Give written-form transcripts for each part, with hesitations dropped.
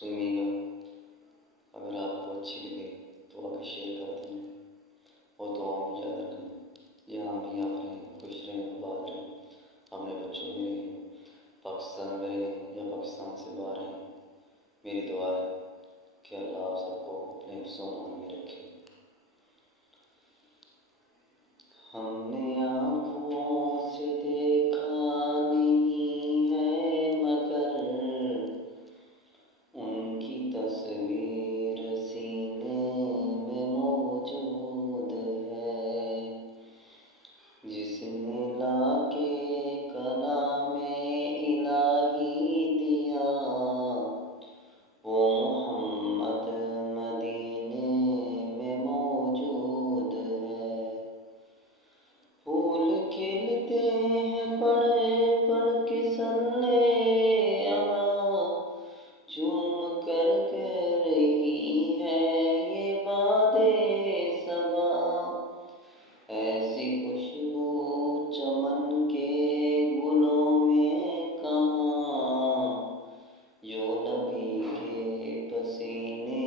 سنیے گا۔ اگر آپ کو اچھی لگے تو آگے شیئر کر دیں اور دعاؤں میں یاد رکھنا۔ یہاں بھی آپ رہیں، خوش رہیں، آباد رہیں، اپنے بچوں میں رہیں، پاکستان میں رہیں یا پاکستان سے باہر رہیں۔ میری دعا ہے کہ اللہ آپ سب کو اپنے حفظ و امان میں رکھے۔ ہم نے آنکھوں سے دیکھا نہیں ہے مگر ان کی تصویر سینے میں موجود ہے، جس نے لا کے کلام الہی دیا وہ محمد مدینے میں موجود ہے۔ پھول کھلتے ہیں پڑھ پڑھ کے سنے ادا، چوم کر کہہ رہی ہے یہ بادِ صبا، ایسی خوشبو چمن کے گلوں میں کہاں جو نبی کے پسینے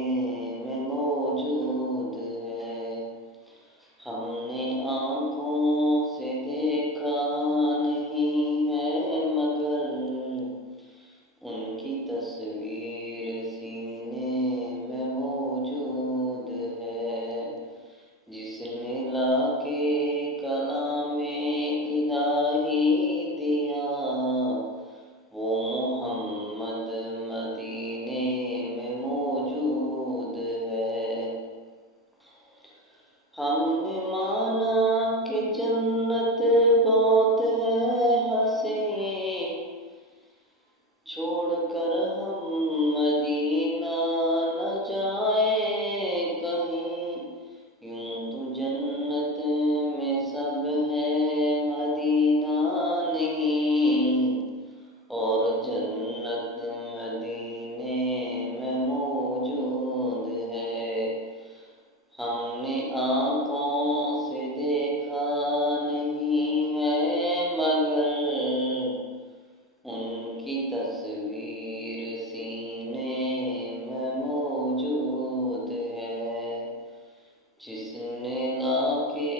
میں موجود ہے۔ ہم نے آنکھوں سے دیکھا نہیں ہے مگر ان کی تصویر سینے میں موجود ہے، جس نے لا کے کلام الہی دیا وہ محمد مدینے میں موجود ہے۔ ہم نے مانا کہ جنت بہت ہے حسین، چھوڑ کر ہم مدینہ نہ جائیں کہیں، یوں تو جنت میں سب ہے مدینہ نہیں، اور جنت مدینے میں موجود ہے۔ ہم نے آنکھوں سے دیکھا نہیں ہے مگر ان کی تصویر سینے میں موجود ہے، جس نے لا کے